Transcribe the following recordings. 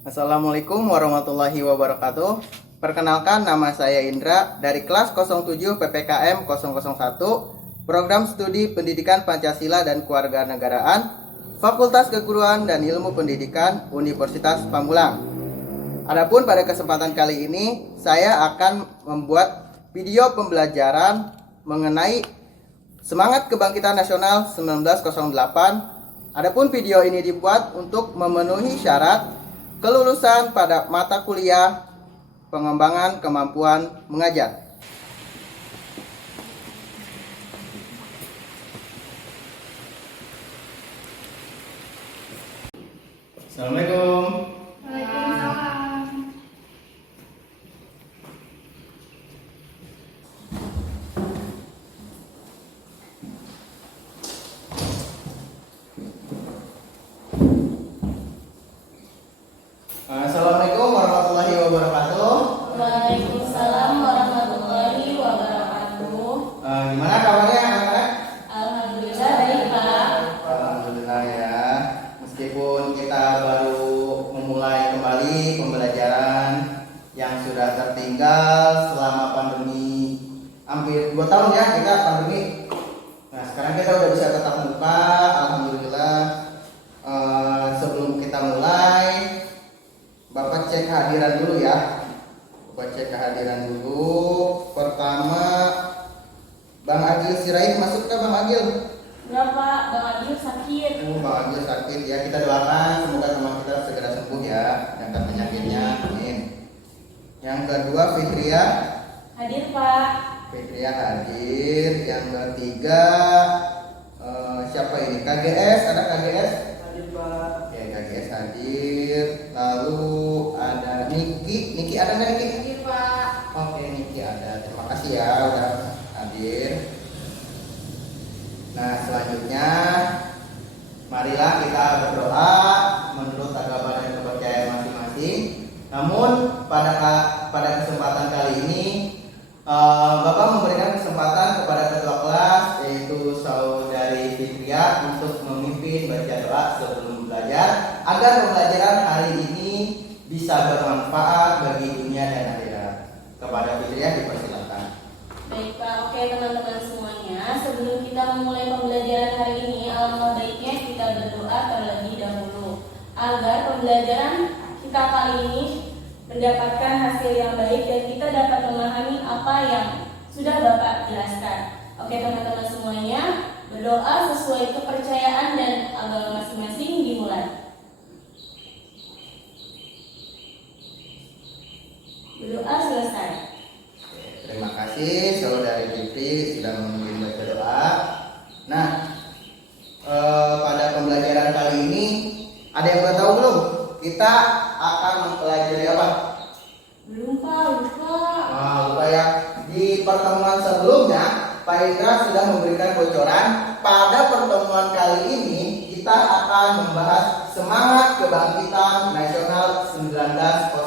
Assalamualaikum warahmatullahi wabarakatuh. Perkenalkan, nama saya Indra dari kelas 07 PPKM 001, Program Studi Pendidikan Pancasila dan Kewarganegaraan, Fakultas Keguruan dan Ilmu Pendidikan, Universitas Pamulang. Adapun pada kesempatan kali ini, saya akan membuat video pembelajaran mengenai Semangat Kebangkitan Nasional 1908. Adapun video ini dibuat untuk memenuhi syarat kelulusan pada mata kuliah pengembangan kemampuan mengajar. Assalamualaikum. Waalaikumsalam. Assalamualaikum warahmatullahi wabarakatuh. Waalaikumsalam warahmatullahi wabarakatuh. Gimana kabarnya anak-anak? Alhamdulillah baik, Pak. Alhamdulillah ya. Meskipun kita baru memulai kembali pembelajaran yang sudah tertinggal selama pandemi hampir 2 tahun ya kita pandemi. Nah sekarang kita udah bisa tatap muka, alhamdulillah. Sebelum kita mulai, Bapak cek kehadiran dulu ya. Bapak cek kehadiran dulu. Pertama, Bang Agil Sirait masuk ke Bang Agil? Enggak, Pak. Bang Adil sakit. Bang Agil sakit ya. Kita doakan semoga teman kita segera sembuh ya, angkat penyakitnya. Amin. Yang kedua, Fitria. Hadir, Pak. Fitria hadir. Yang ketiga, siapa ini? KGS, ada KGS? Hadir Pak. Ya, KGS hadir. Lalu ada Niki. Niki ada nggak Niki? Hadir, Pak. Oke, Niki ada. Terima kasih ya udah hadir. Nah, selanjutnya marilah kita berdoa menurut agama dan kepercayaan masing-masing. Namun pada kesempatan kali ini Bapak memberikan kesempatan kepada ketua kelas yaitu Saudari Fitria untuk memimpin baca doa sebelum belajar agar pembelajaran hari ini bisa bermanfaat bagi dunia dan akhirat. Kepada Fitria dipersilakan. Baik, Pak. Oke, teman-teman semuanya. Sebelum kita memulai pembelajaran hari ini, alangkah baiknya kita berdoa terlebih dahulu agar pembelajaran kita kali ini mendapatkan hasil yang baik dan kita dapat memahami apa yang sudah Bapak jelaskan. Oke, teman-teman semuanya, berdoa sesuai kepercayaan dan agama masing-masing dimulai. Berdoa selesai. Terima kasih Saudari Fitri sudah memimpin baca doa. Nah, pada pembelajaran kali ini ada yang udah tahu belum? Kita akan mempelajari apa? Belum, Pak. Lupa. Lupa ya. Di pertemuan sebelumnya, Pak Indra sudah memberikan bocoran. Pada pertemuan kali ini kita akan membahas Semangat Kebangkitan Nasional 1908.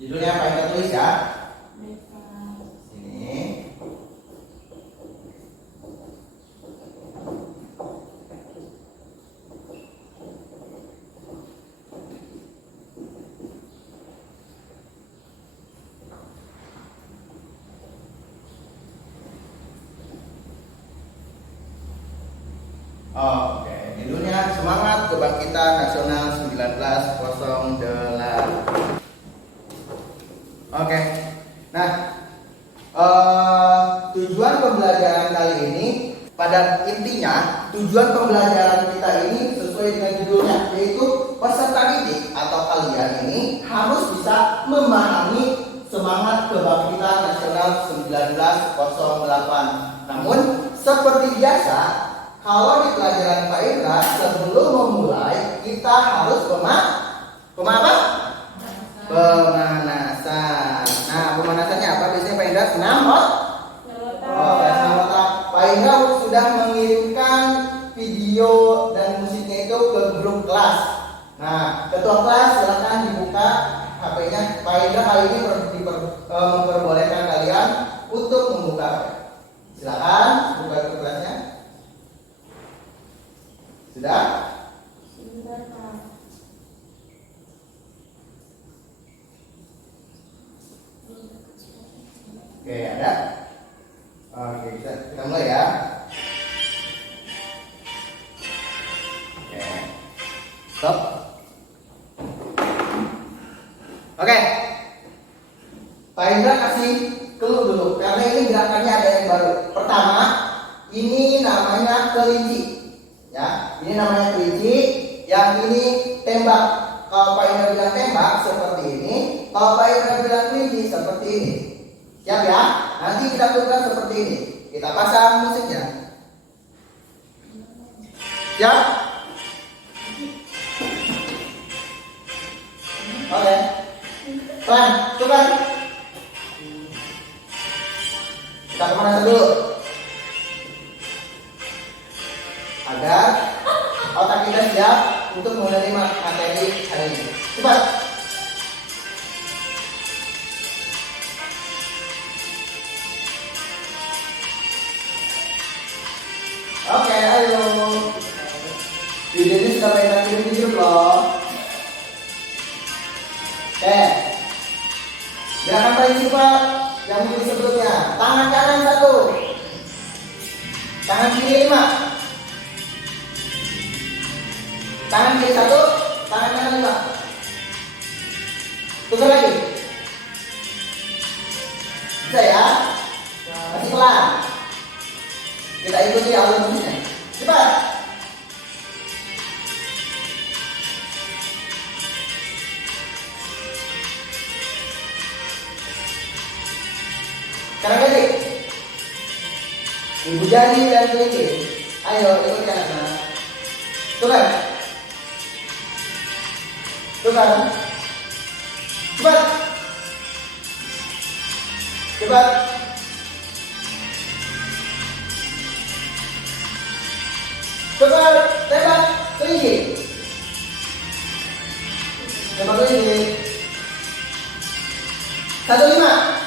Judulnya Pak Indra tulis ya. Baik, Pak. Sini. Oke, judulnya Semangat Kebangkitan Nasional 1908. Oke, nah tujuan pembelajaran kali ini pada intinya tujuan pembelajaran kita ini sesuai dengan judulnya yaitu peserta didik atau kalian ini harus bisa memahami Semangat Kebangkitan Nasional 1908. Namun seperti biasa kalau di pelajaran Pak Indra sebelum memulai kita harus pemanasan. Nah, pemanasannya apa? Biasanya Pak Indra senam senam otak. Pak Indra sudah mengirimkan video dan musiknya itu ke grup kelas. Nah, ketua kelas silakan dibuka HP-nya. Pak Indra kali ini memperbolehkan kalian untuk membuka. Silakan buka grup kelasnya. Sudah? Sebentar, Pak. Stop. Oke. Pak Indra kasih clue dulu karena ini gerakannya ada yang baru. Pertama, ini namanya kelinci. Ya, ini namanya kelinci. Yang ini tembak. Kalau Pak Indra bilang tembak seperti ini, kalau Pak Indra bilang kelinci seperti ini. Siap ya? Nanti kita tukar seperti ini. Kita pasang musiknya. Siap? Oke. Pelan, tukar. Kita kemana dulu? Agar otak kita siap untuk menerima materi hari ini. Cepat. Oke, ayo. Video ini sudah banyak kirim loh. Oke. Gerakan prinsipal yang mungkin sebelumnya. Tangan kanan 1. Tangan kiri 5. Tangan kiri 1, tangan kanan 5. Tukar lagi. Bisa ya? Masih pelan. Kita ikuti alur musiknya. Cepat. Sekarang balik. Ibu jari dan kelinci. Ayo ikuti anak-anak. Tukar. Tukar. Cepat. Cepat. Tukar. Tembak. Kelinci. Tembak kelinci. 15.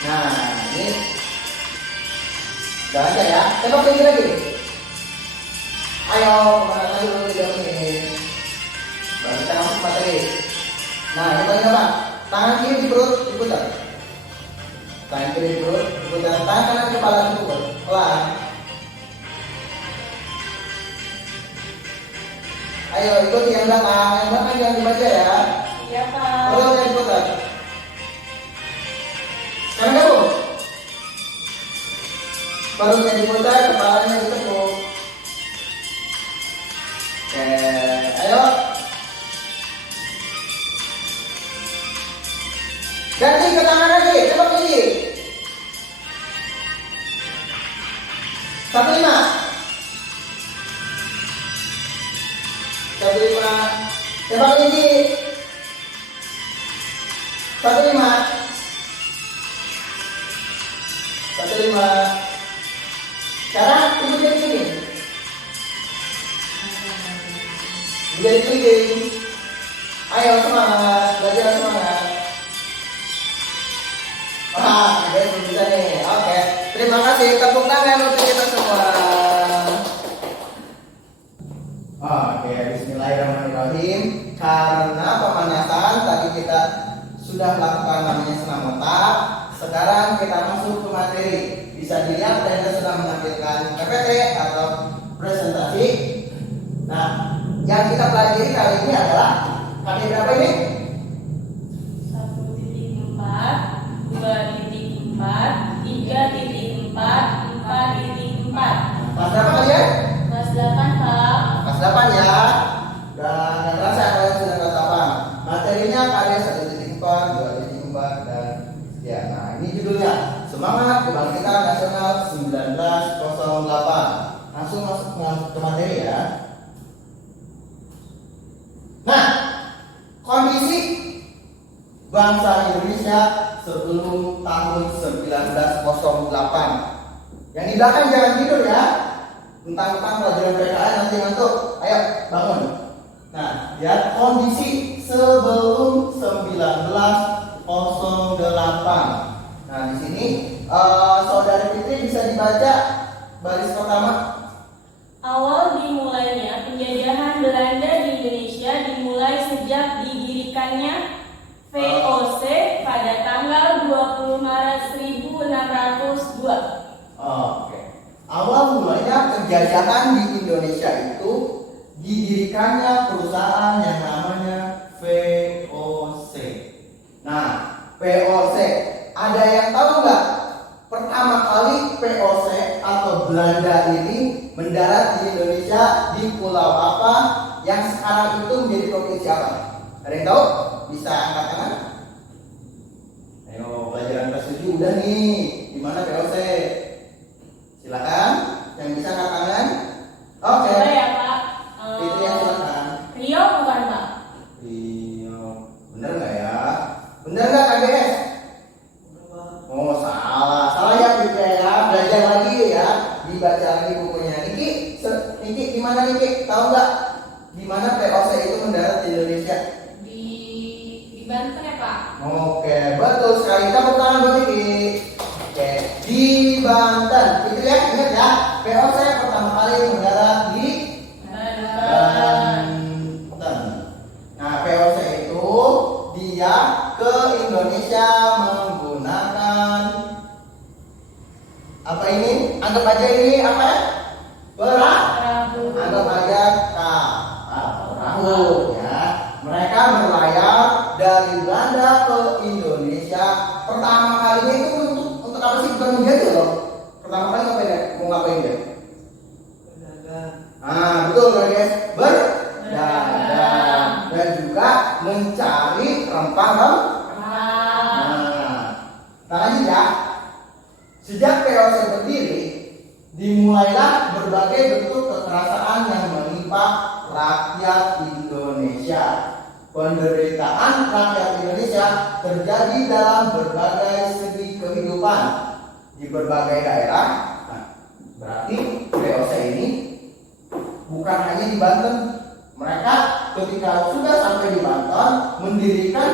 Nah, ini udah aja ya. Tembak tinggi lagi. Ayo, kemana lagi dulu 3 menit. Baru kita masuk materi. Nah, ini paling gampang. Tangan kiri di perut diputar. Tangan kiri di perut diputar. Tangan kanan di kepala diputar. Pelan. Ayo ikuti yang belakang. Yang belakang jangan dibaca ya. Iya, Pak. Perutnya diputar. Sekarang gabung. Perutnya diputar, kepalanya ditekuk. Oke, ayo. Ganti ke tangan lagi, tembak tinggi. 15. 15. Tembak tinggi. 15. 15. Sekarang ibu jadi sini. Jadi keliling. Ayo semangat, belajar semangat. Wah, guys bisa nih. Oke, terima kasih. Tepuk tangan untuk kita semua. Oke, Bismillahirrahmanirrahim. Karena pemanasan tadi kita sudah melakukan namanya senam otak. Sekarang kita masuk ke materi. Bisa dilihat dan kita sudah menampilkan PPT atau presentasi. Nah, yang kita pelajari kali ini adalah kali berapa ini? 1.4, 2.4, 3.4, 4.4. Pas berapa kalian? Kelas 8, Pak. Kelas 8 ya. Dan yang rasa kalian sudah kelas 8. Materinya kalian 1.4, 2.4 dan ya. Nah, ini judulnya Semangat Kebangkitan Nasional 1908. Langsung masuk ke materi ya. Nah, kondisi bangsa Indonesia sebelum tahun 1908. Yang di belakang jangan tidur ya. Tentang pelajaran PKN nanti ngantuk. Ayo bangun. Nah, lihat kondisi sebelum 1908. Nah, di sini Saudari Fitri bisa dibaca baris pertama. Awal dimulainya penjajahan Belanda di Indonesia dimulai sejak didirikannya VOC pada tanggal 20 Maret 1602. penjajahan di Indonesia itu didirikannya perusahaan yang namanya VOC. Nah, VOC, ada yang tahu nggak pertama kali VOC atau Belanda ini mendarat di Indonesia di pulau apa yang sekarang itu menjadi provinsi apa? Ada yang tahu? Bisa angkat tangan? Ayo, pelajaran kelas 7 udah nih. Di mana VOC? Silakan, yang bisa angkat tangan. Oke. Boleh ya Pak? Itu yang silakan. Rio bukan Pak? Rio, bener nggak ya? Bener nggak KGS? Oh salah, salah ya Fitri ya. Belajar lagi ya, dibaca lagi bukunya. Niki gimana Niki? Tahu nggak di mana VOC itu mendarat di Indonesia? Di Banten ya Pak? Oke, betul sekali. Tepuk tangan buat Niki. Oke, di Banten. Itu ya, ingat ya. VOC pertama kali mendarat di Banten. Nah, VOC itu dia ke Indonesia menggunakan apa ini? Anggap aja ini apa ya? Perahu. Anggap aja perahu ya. Mereka berlayar dari Belanda ke Indonesia. Pertama kalinya itu untuk apa sih? Bukan menjadi loh. Pertama kali ngapain ya? Mau ngapain dia? Betul guys. Berdagang dan juga mencari rempah-rempah. Lanjut ya. Sejak VOC berdiri, dimulailah berbagai bentuk kekerasan yang menimpa rakyat Indonesia. Penderitaan rakyat Indonesia terjadi dalam berbagai segi kehidupan di berbagai daerah. Nah, berarti VOC ini bukan hanya di Banten. Mereka ketika sudah sampai di Banten mendirikan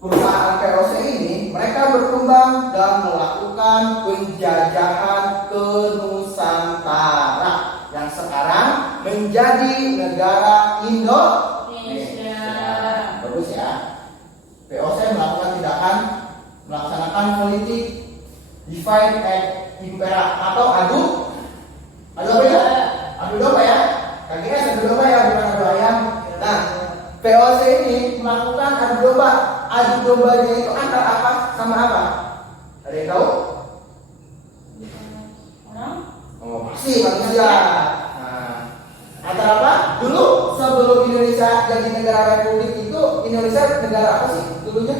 perusahaan VOC ini, mereka berkembang dan melakukan penjajahan ke Nusantara yang sekarang menjadi negara Indonesia. Bagus ya. VOC melaksanakan politik divide and impera atau adu apa ya? Adu domba ya. KGS adu domba ya, bukan adu ayam. Nah, VOC ini melakukan adu domba. Adu dombanya itu antara apa sama apa? Ada yang tahu? Orang? Oh, pasti manusia. Nah, antara apa? Dulu sebelum Indonesia jadi negara republik itu Indonesia negara apa sih dulunya?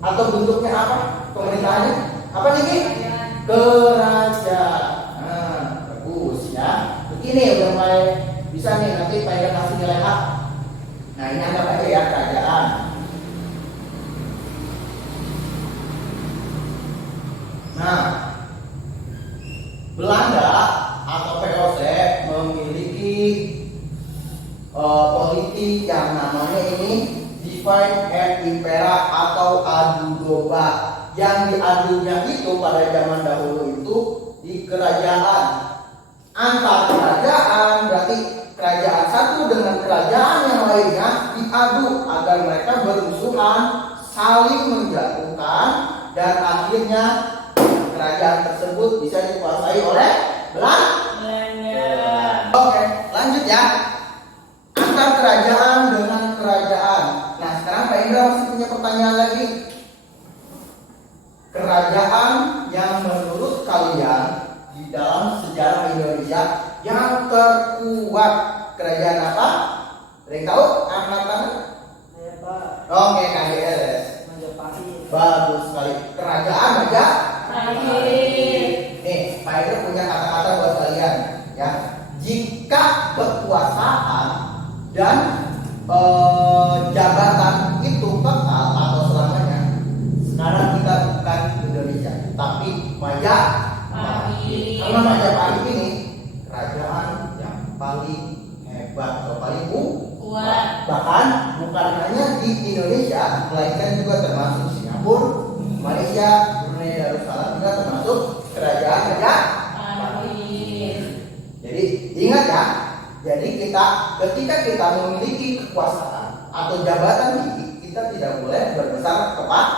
Atau bentuknya apa? Pemerintahannya? Apa nih? Kerajaan. Nah, bagus ya. Begini udah mulai bisa nih, nanti Pak Ida kasih nilai A. Nah, ini anggap aja ya kerajaan. Nah, Belanda atau VOC memiliki politik yang namanya ini divide and impera atau adu domba. Yang diadunya itu pada zaman dahulu itu di kerajaan. Antar kerajaan, berarti kerajaan satu dengan kerajaan yang lainnya diadu agar mereka bermusuhan, saling menjatuhkan, dan akhirnya kerajaan tersebut bisa dikuasai oleh Belanda. Oke, lanjut ya. Antar kerajaan dengan kerajaan. Nah, sekarang Pak Indra masih punya pertanyaan lagi. Kerajaan yang menurut kalian di dalam sejarah Indonesia yang terkuat, kerajaan apa? Ada yang tahu? Angkat tangan. Saya Pak. Oke, KGS. Majapahit. Bagus sekali. Kerajaan Majapahit. Nih, Pak Indra punya kata-kata buat kalian ya. Jika kekuasaan dan jabatan itu kekal atau selamanya, sekarang kita bukan Indonesia, tapi Majapahit. Karena Majapahit ini kerajaan yang paling hebat atau paling kuat. Bahkan bukan hanya di Indonesia, melainkan juga termasuk Singapura, Malaysia, Brunei Darussalam juga termasuk kerajaan Majapahit. Jadi ingat ya, jadi ketika kita memiliki kekuasaan atau jabatan tinggi, kita tidak boleh berbesar kepala.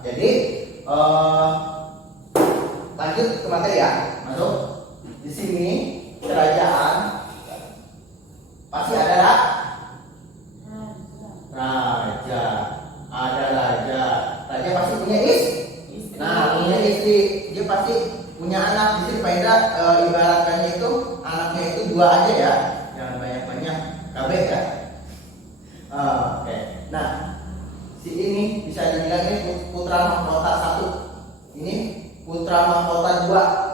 Jadi lanjut ke materi ya. masuk. Di sini kerajaan pasti ada raja, ada raja. Raja pasti punya Istri. Nah, punya istri, dia pasti punya anak. Di sini Pak Indra ibaratkannya itu anaknya itu 2 aja ya, jangan banyak-banyak, KB ya. Oke. Nah, si ini bisa dibilang ini putra mahkota 1. Ini putra mahkota 2.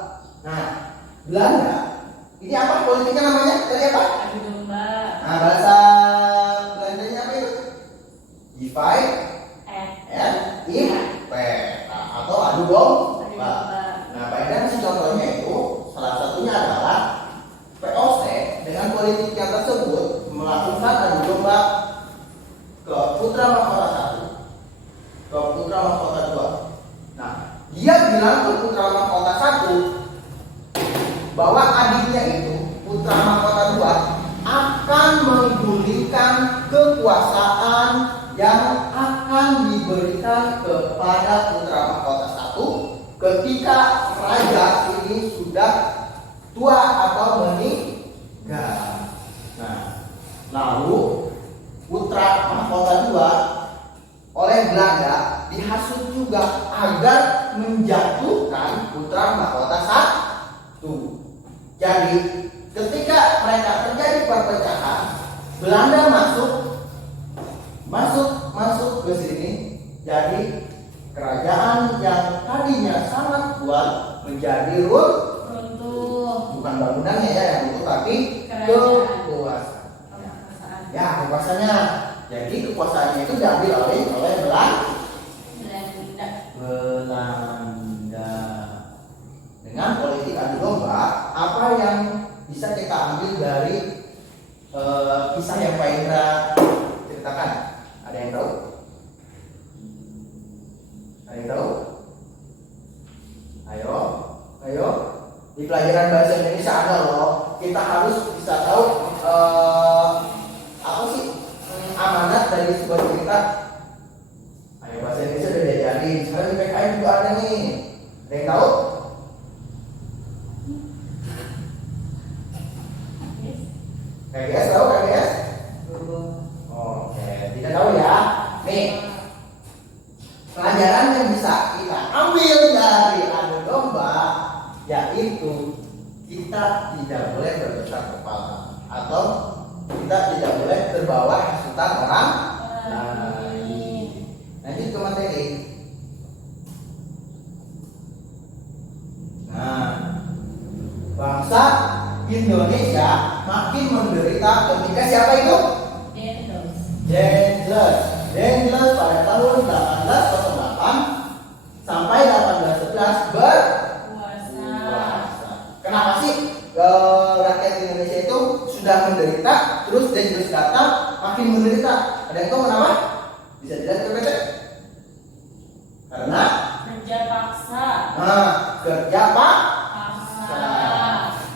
Nah, Belanda ini apa politiknya namanya? Dari apa? Adu domba. Nah, bahasa Belandanya apa itu? Divide and impede atau adu domba. Nah, Pak Indra kasih contohnya itu salah satunya adalah VOC dengan politik yang tersebut melakukan adu domba ke putra mahkota 1 ke putra mahkota 2. Nah, dia bilang ke putra mahkota 1 bahwa adiknya itu putra mahkota 2 akan menggulingkan kekuasaan yang akan diberikan kepada putra mahkota 1 ketika raja ini sudah tua atau meninggal. Nah, lalu putra mahkota 2 oleh Belanda dihasut juga agar menjatuhkan putra mahkota 1. Jadi ketika mereka terjadi perpecahan, Belanda masuk ke sini. Jadi kerajaan yang tadinya sangat kuat menjadi Runtuh. bukan bangunannya ya yang runtuh, tapi Kerajaan. kekuasaan. Ya, kekuasaannya. Jadi kekuasaannya itu diambil oleh Belanda. Dengan politik adu domba, apa yang bisa kita ambil dari kisah yang Pak Indra ceritakan? Ada yang tahu? Ada yang tahu? Ayo. Di pelajaran bahasa Indonesia ada loh. Kita harus bisa tahu apa sih amanat dari sebuah cerita. Ayo, bahasa Indonesia udah diajarin. Sekarang di PKM juga ada nih. Ada yang tahu? KBS tahu KBS? Oke, tidak tahu ya. Nih, pelajaran yang bisa kita ambil dari adu domba yaitu kita tidak boleh berbesar kepala atau kita tidak boleh terbawa hasutan orang lain. Lanjut ke materi. Nah, bangsa Indonesia makin menderita ketika siapa itu? Dendles pada tahun 1808 sampai 1811 berkuasa. Kenapa sih rakyat Indonesia itu sudah menderita, terus Dendles datang makin menderita? Ada yang tahu kenapa? Bisa dilihat ke PT? Karena kerja paksa. Nah, kerja Paksa.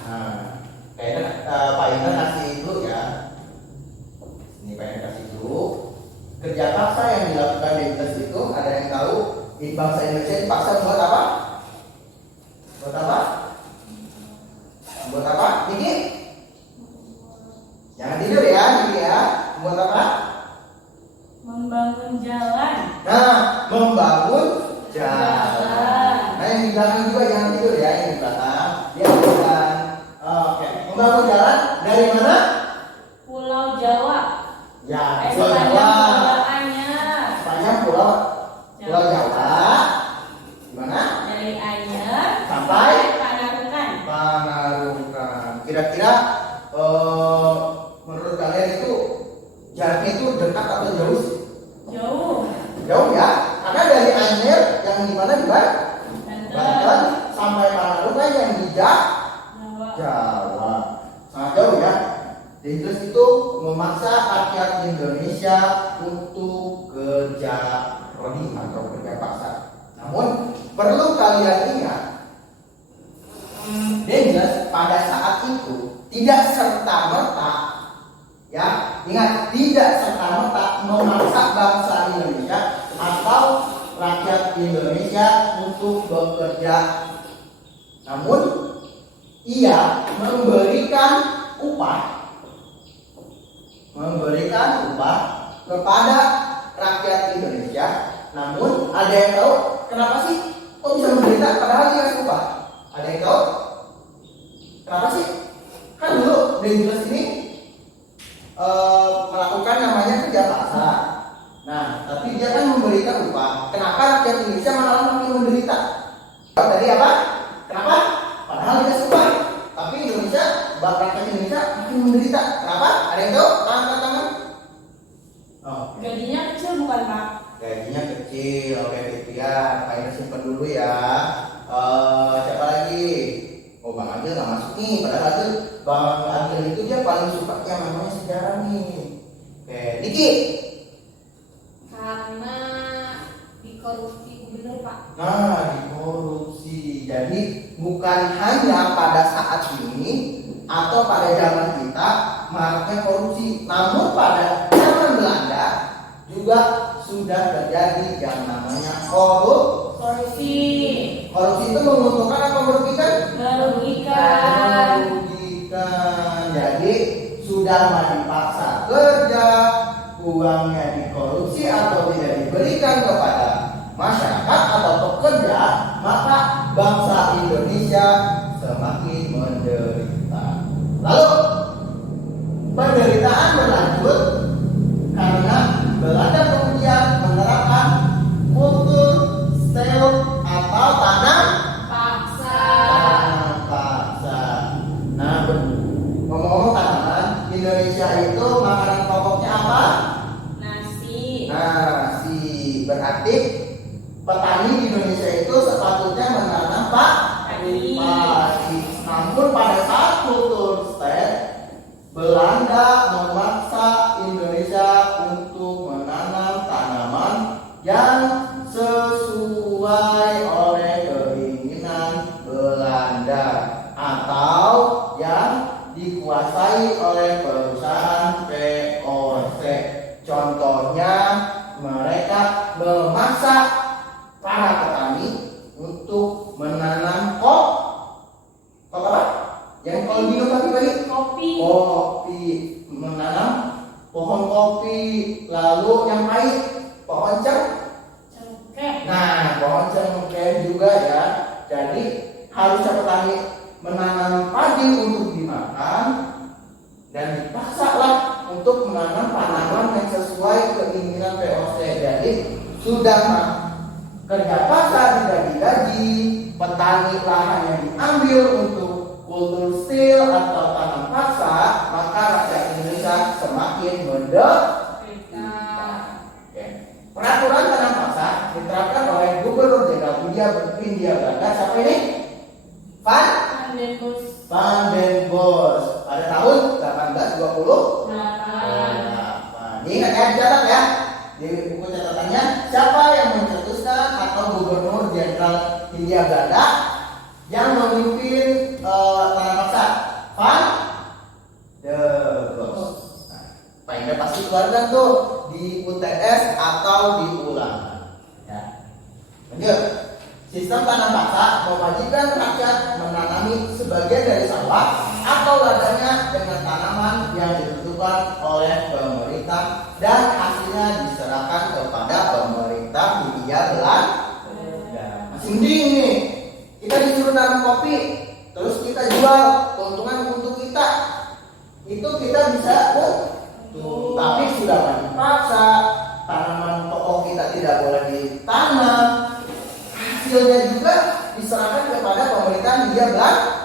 Nah, kayaknya Pak Indra kasih dulu ya. Ini Pak Indra kasih dulu. Kerja paksa yang dilakukan di Inggris itu ada yang tahu di bangsa Indonesia dipaksa buat apa? Buat apa? Buat apa? Ini? Jangan tidur ya, ini ya. Buat apa? Membangun jalan. Nah, membangun jalan. Jalan. Nah, yang di belakang juga jangan tidur ya, yang di belakang. Dia bukan. Oke, membangun jalan dari mana? Pulau Jawa. Ya, Pulau Sepanjang Jawa. Pulau Anyar. Sepanjang Pulau Jawa. Gimana? Dari Anyar Sampai Panarukan. Panarukan. Kira-kira menurut kalian itu jaraknya itu dekat atau jauh sih? Jauh. Jauh ya, karena dari Anyer yang di mana di Banten. Banten sampai Panarukan yang di Jawa. Jawa. Sangat jauh ya. Inggris itu memaksa rakyat Indonesia untuk kerja rodi atau kerja paksa. Namun perlu kalian ingat, Inggris pada saat itu tidak serta merta, ya ingat, tidak serta merta memaksa bangsa Indonesia atau rakyat Indonesia untuk bekerja. Namun ia memberikan upah kepada rakyat Indonesia. Namun ada yang tahu kenapa sih kok bisa menderita padahal dia kasih upah? Ada yang tahu kenapa sih? Kan dulu jelas ini melakukan namanya kerja paksa. Nah, tapi dia kan memberikan upah. Kenapa rakyat Indonesia malah makin menderita? Tadi apa? Kenapa? Padahal dia upah. Tapi rakyat Indonesia makin menderita. Kenapa? Ada yang tahu? Tangan. Oh. Gajinya kecil bukan Pak? Gajinya kecil. Oke, Fitrian. Pak Indra simpan dulu ya. Siapa lagi? Oh, Bang Agil nggak masuk nih. Padahal Agil, Bang Agil itu dia paling suka yang namanya sejarah nih. Oke, Diki. Karena dikorupsi gubernur Pak. Nah, dikorupsi. Jadi bukan hanya pada saat ini atau pada zaman kita maraknya korupsi, namun pada zaman Belanda juga sudah terjadi yang namanya korupsi. Korupsi itu menguntungkan apa merugikan? Merugikan. Jadi sudah dipaksa kerja, uangnya dikorupsi atau tidak diberikan kepada masyarakat atau pekerja, maka bangsa Indonesia semakin menderita. Lalu penderitaan berlanjut karena Belanda kemudian menerapkan kultur stel atau tanam Paksa. paksa. Nah, ngomong-ngomong tanaman, Indonesia itu makanan pokoknya apa? Nasi. Nasi. Berarti petani di Indonesia itu sepatutnya menanam padi. Namun pada saat kultur stel, Belanda memaksa Indonesia untuk menanam tanaman yang sesuai oleh keinginan Belanda atau yang dikuasai oleh perusahaan VOC. Contohnya, mereka memaksa para petani untuk menanam apa? Yang kalau minum pagi-pagi kopi, menanam pohon kopi, lalu yang pahit pohon Cengkeh. Nah, pohon cengkeh juga ya. Jadi harusnya petani menanam padi untuk dimakan dan dipaksalah untuk menanam tanaman yang sesuai keinginan VOC. Jadi sudah kerja paksa tidak digaji, petani lahan yang diambil untuk kultur stil atau tanam paksa, maka rakyat Indonesia semakin menderita. Peraturan tanam paksa diterapkan oleh Gubernur Jenderal Hindia Belanda. Siapa ini? Van den Bosch pada tahun 1828. Ingat ya, dicatat ya di buku catatannya, siapa yang mencetuskan atau Gubernur Jenderal Hindia Belanda yang memimpin tanam paksa? Van den Bosch. Pak Indra pasti keluarkan tuh di UTS atau di ulangan. Ya. Lanjut. Sistem tanam paksa mewajibkan rakyat menanami sebagian dari sawah atau ladangnya dengan tanaman yang ditentukan oleh pemerintah dan hasilnya diserahkan kepada pemerintah Hindia Belanda. Masih mending nih, kita disuruh nanam kopi, terus kita jual, keuntungan untuk kita, itu kita bisa tapi sudah dipaksa, tanaman pokok kita tidak boleh ditanam, hasilnya juga diserahkan kepada pemerintah Hindia Belanda.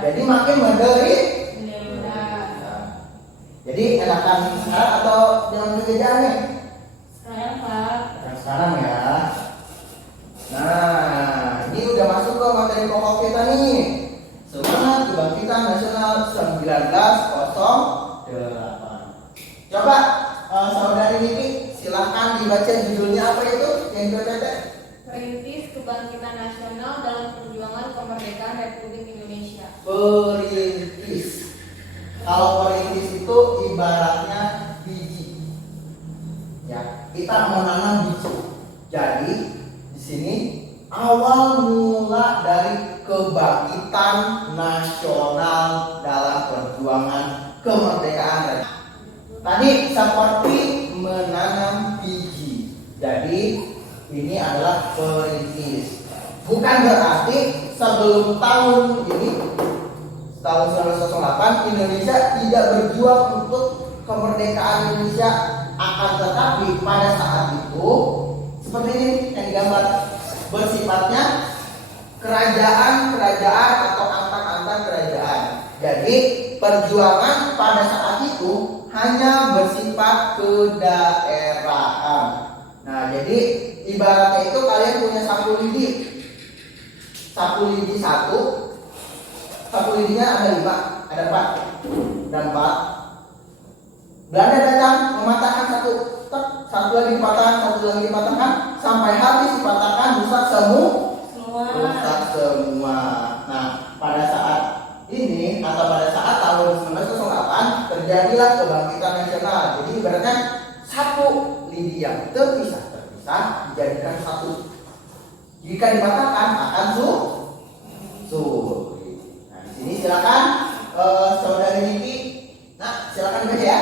Jadi makin menderita. Jadi enakan sekarang atau jangan berkejaran nih? Sekarang Pak. Sekarang ya. Nah, ini udah masuk ke materi pokok kita nih. Semangat Kebangkitan Nasional 1908. Coba saudari Niki, silahkan dibaca judulnya apa itu yang dibaca? Perintis Kebangkitan Nasional dalam Perjuangan Kemerdekaan Republik Indonesia. Perintis. Kalau perintis itu ibaratnya biji. Ya, kita menanam biji. Jadi di sini awal mula dari kebangkitan nasional perintis. Bukan berarti sebelum tahun ini, tahun 1908, Indonesia tidak berjuang untuk kemerdekaan Indonesia, akan tetapi pada saat itu seperti ini yang digambar, bersifatnya kerajaan-kerajaan atau angkat-angkat kerajaan. Jadi perjuangan pada saat itu hanya bersifat kedaerahan. Nah, jadi ibaratnya itu kalian punya sapu lidi. Sapu lidi satu, sapu lidinya ada 5, ada 4, dan 4. Belanda datang mematahkan satu, satu lagi dipatahkan, satu lagi dipatahkan, sampai habis dipatahkan, rusak rusak semua. Nah, pada saat ini atau pada saat tahun 1908 terjadilah kebangkitan nasional. Jadi ibaratnya satu lidi yang terpisah dijadikan satu. Jika dipatahkan akan sulit. Nah, di sini silakan saudari Niki. Nah, silakan baca ya.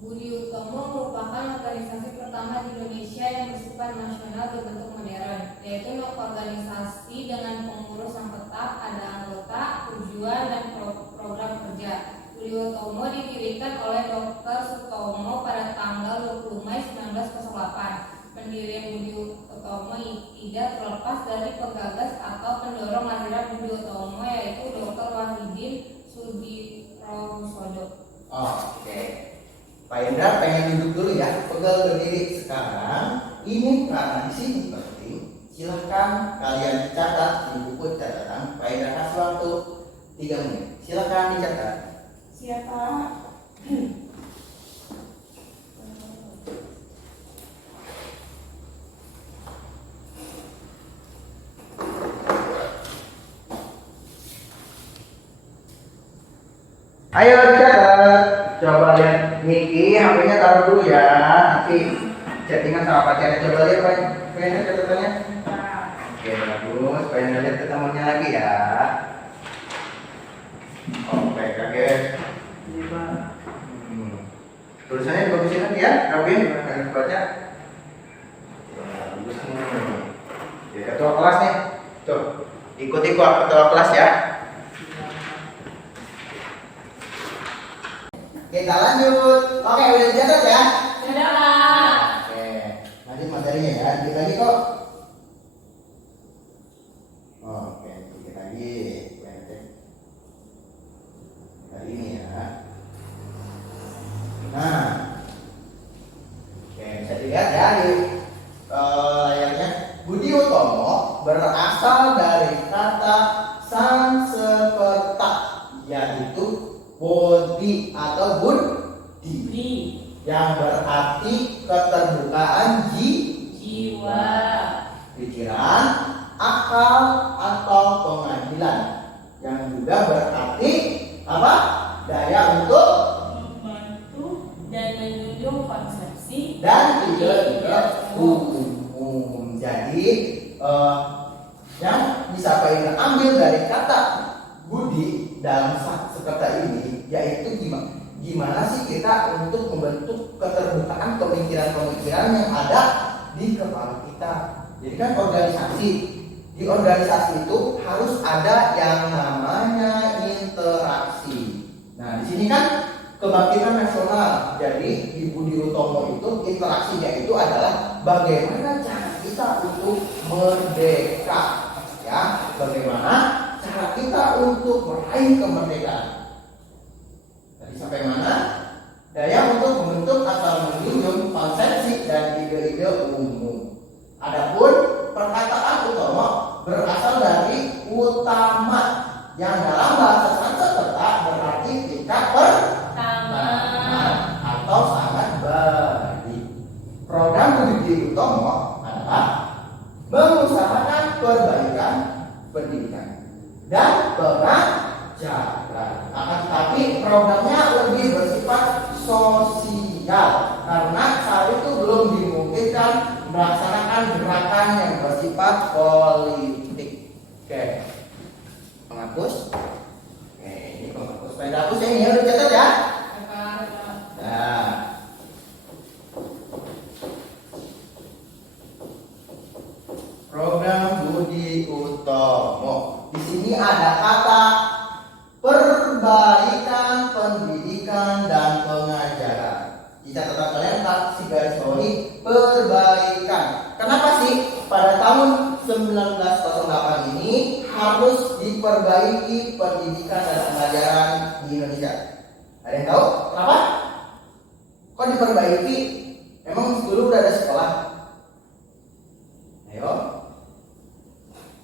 Budi Utomo merupakan organisasi pertama di Indonesia yang bersifat nasional berbentuk modern, yaitu organisasi dengan pengurus yang tetap, ada anggota, tujuan, dan program kerja. Budi Utomo didirikan oleh Dr. Sutomo pada tanggal 20 Mei 1908. Pendirian Budi Utomo tidak terlepas dari penggagas atau pendorong lahiran Budi Utomo, yaitu Dr. Wahidin Sudirohusodo. Oke. Pak Indra pengen duduk dulu ya, pegel berdiri sekarang. Ini karena di sini penting. Silahkan kalian catat di buku catatan. Pak Indra kasih waktu 3 menit. Silahkan dicatat. Siapa? Ayo dicatat. Coba lihat Niki, HP-nya taruh dulu ya. Nanti chattingan sama pacarnya. Coba lihat Pak Indra catatannya. Oke, bagus. Pak Indra lihat ketemunya lagi ya. Oke, kaget. Tulisannya dibagusin lagi ya, Robin, kalian baca. Bagus nih. Ya, ketua kelas nih. Tuh, ikuti ketua kelas ya. Kita lanjut. Oke, udah dicatat ya? Sudah lah. Oke, lanjut materinya ya. Dikit lagi kok. Oke, dikit lagi. Kali ini ya. Nah, oke, bisa dilihat ya di layarnya. Budi Utomo berasal dari kata Sanskerta, yaitu bodi atau budi, yang berarti keterbukaan Jiwa. pikiran, akal, atau pengadilan, yang juga berarti apa? Daya untuk Membantu dan menjunjung konsepsi dan ide-ide umum. Jadi yang bisa Pak Indra ambil dari kata budi dalam Sanskerta ini, yaitu gimana sih kita untuk membentuk keterbukaan pemikiran-pemikiran yang ada di kepala kita. Jadi kan di organisasi itu harus ada yang namanya interaksi. Nah, di sini kan kebangkitan nasional. Jadi di Budi Utomo itu interaksinya itu adalah bagaimana cara kita untuk merdeka, ya, bagaimana cara kita untuk meraih kemerdekaan. Tadi sampai mana? Daya untuk membentuk atau menjunjung konsepsi dan ide-ide umum. Adapun perkataan Utomo berasal dari utama, yang dalam bahasa Sanskerta berarti tingkat pertama atau sangat baik. Program Budi Utomo adalah mengusahakan perbaikan pendidikan dan pengajaran. Akan tetapi programnya lebih bersifat sosial, karena saat itu belum dimungkinkan melaksanakan gerakan yang bersifat politik. Oke, penghapus. Oke, ini penghapus. Pengen hapus ya, ini udah catat ya. Nah, Budi Utomo. Di sini ada kata perbaikan pendidikan dan pengajaran. Di catatan kalian kasih garis bawahi perbaikan. Kenapa sih pada tahun 1908 ini harus diperbaiki pendidikan dan pengajaran di Indonesia? Ada yang tahu kenapa? Kok diperbaiki? Emang dulu udah ada sekolah? Ayo.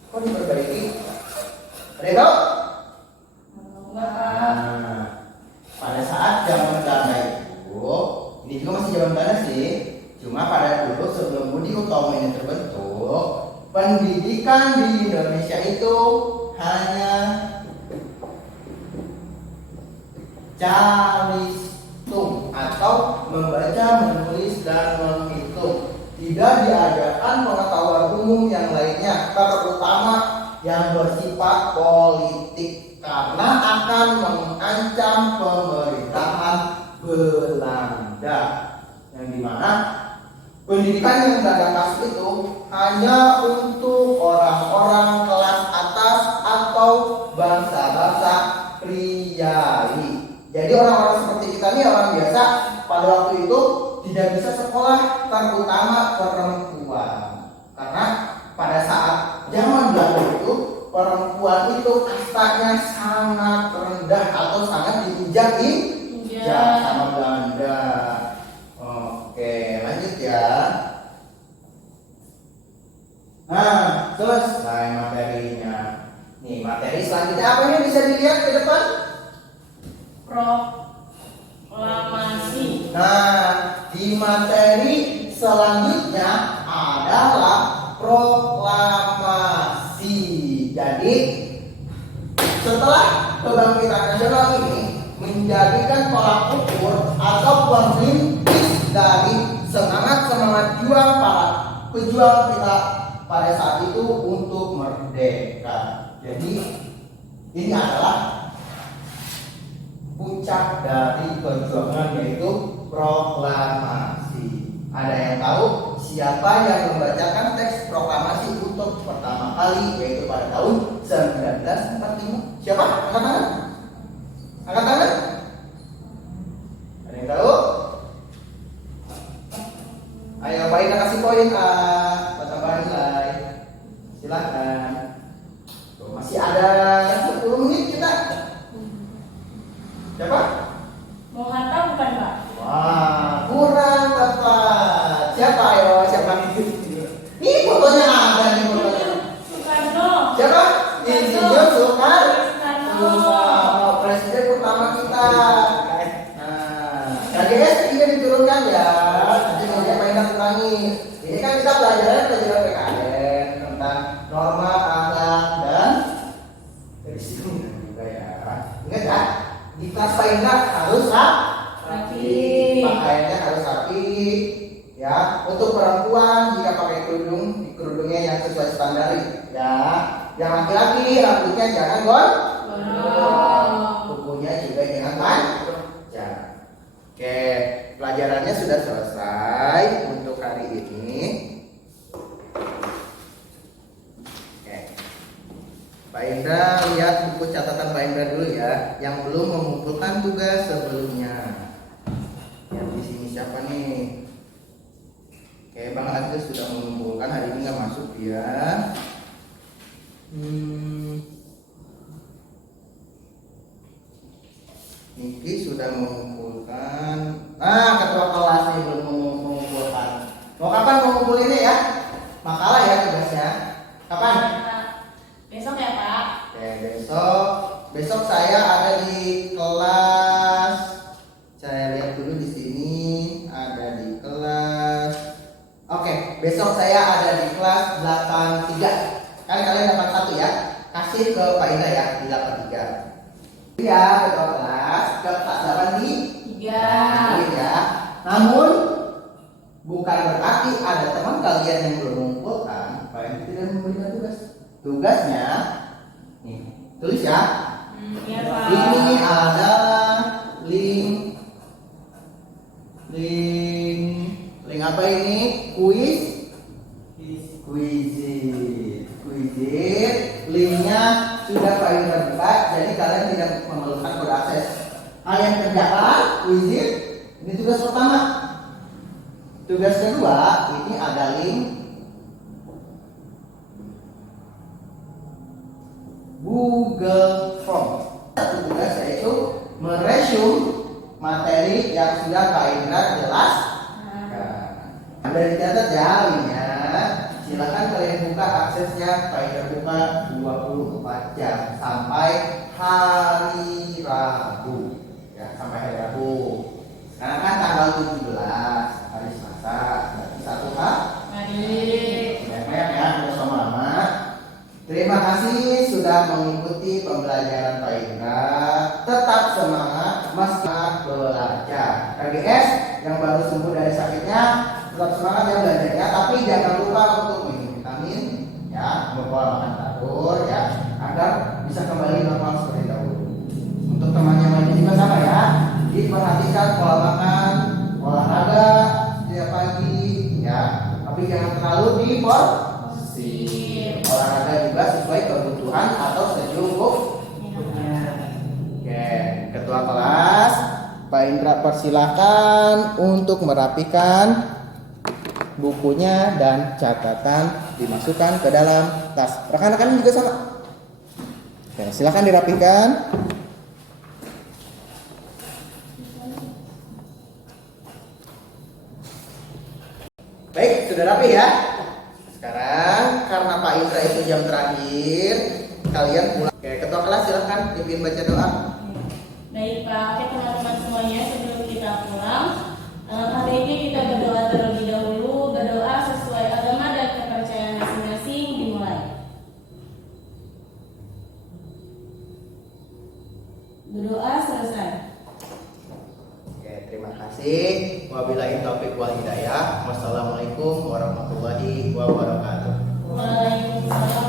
Kok diperbaiki? Ada yang tahu? Nah, pada saat zaman Belanda itu, ini juga masih zaman Belanda sih. Cuma pada dulu sebelum Budi Utomo ini terbentuk, pendidikan di Indonesia itu hanya calistung atau membaca, menulis, dan menghitung. Tidak diajarkan pengetahuan umum yang lainnya, terutama yang bersifat politik, karena akan mengancam pemerintahan Belanda. Yang dimana pendidikan yang Belanda kasih itu hanya untuk orang-orang kelas atas atau bangsa-bangsa priai. Jadi orang-orang seperti kita nih, orang biasa, pada waktu itu tidak bisa sekolah, terutama perempuan. Karena pada saat zaman Belanda itu, perempuan itu kastanya sangat rendah atau sangat diinjak sama Belanda. Oke, lanjut ya. Nah, selesai materinya. Nih, materi selanjutnya apa ini bisa dilihat ke depan? Proklamasi. Nah, di materi selanjutnya adalah proklamasi. Jadi, setelah kebangkitan nasional ini menjadikan tolak ukur atau perintis dari semangat juang para pejuang kita pada saat itu untuk merdeka. Jadi ini adalah puncak dari perjuangan, yaitu proklamasi. Ada yang tahu siapa yang membacakan teks proklamasi untuk pertama kali, yaitu pada tahun 1945? Siapa? Angkat tangan. Angkat tangan. Ada yang tahu? Ayo, baik, kasih poin buat tambahan nilai. Silakan. Tuh, masih ada 10 menit kita. Siapa? Bung Hatta bukan, Pak? Wah, kurang tepat. Siapa ayo? Siapa nih? Nih fotonya ada nih fotonya. Soekarno. Siapa? Insinyur Soekarno. Soekarno. Wah, presiden pertama kita. Nah, guys, ini diturunkan ya. Nanti dia mainan ulangi. Ini kan kita pelajaran PKN tentang norma, akhlak, dan kedisiplinan juga ya. Ingat ya, di kelas Paindra harus Rapi. pakaiannya harus rapi. Ya, untuk perempuan jika pakai kerudung, kerudungnya yang sesuai standar ya. Yang laki-laki rambutnya jangan Gondrong. kukunya juga jangan panjang. Oke, pelajarannya sudah selesai untuk hari ini. Oke, Pak Indra lihat buku catatan Pak Indra dulu ya, yang belum mengumpulkan tugas sebelumnya. Yang di sini siapa nih? Oke, Bang Agus sudah mengumpulkan, hari ini nggak masuk dia. Niki sudah mengumpulkan. Ketua kelas nih belum mengumpulkan. Mau kapan mengumpulinnya ya? Makalah ya tugasnya. Kapan? Besok ya, Pak. Oke, besok saya ada di kelas. Saya lihat dulu di sini ada di kelas. Oke, besok saya ada di kelas 83. Kan kalian dapat 1 ya. Kasih ke Pak Indra ya di 83. Ya, ketua kelas ke kelas 83 ya. Namun bukan berarti ada teman kalian yang belum mengumpulkan, Pak Indra tidak memberikan tugas. Tugasnya nih, tulis ya. Iya, Pak. Ini adalah link apa ini? Quiz. izin, linknya sudah Pak Indra buka, jadi kalian tidak memerlukan kode akses. Kalian kerjakan, izin, ini tugas pertama. Tugas kedua, ini ada link Google Form. Satu tugas yaitu meresume materi yang sudah Kak Indra jelaskan. Anda dicatat ya linknya. Silakan kalian buka aksesnya. Kak Indra buka 24 jam sampai hari Rabu. Ya, sampai hari Rabu. Sekarang kan tanggal 17 hari Selasa. Berarti 1 hari. Banyak ya, bersama-sama. Terima kasih sudah mengikuti pembelajaran Pak Indra. Tetap semangat meski belajar. KGS yang baru sembuh dari sakitnya, tetap semangat ya belajarnya. Tapi jangan lupa untuk minum vitamin, ya, membawa makan teratur, ya, agar bisa kembali normal seperti dahulu. Untuk temannya lainnya juga sama ya. Diperhatikan pola makan, olahraga setiap pagi, ya. Tapi jangan terlalu diporsi. Olahraga juga sesuai kebutuhan atau secukupnya. Oke, ketua kelas Pak Indra persilahkan untuk merapikan bukunya dan catatan dimasukkan ke dalam tas. Rekan-rekan juga sama. Oke, silakan dirapikan. Baik, sudah rapi ya. Sekarang karena Pak Indra itu jam terakhir, kalian pulang. Oke, ketua kelas silahkan pimpin baca doa. Baik Pak, oke teman-teman semuanya, sebelum kita pulang, hari ini kita berdoa terlebih dahulu. Berdoa sesuai agama dan kepercayaan masing-masing, dimulai. Berdoa selesai. Oke, terima kasih. Wabillahi taufiq wal hidayah. Wassalamualaikum warahmatullahi wabarakatuh. Waalaikumsalam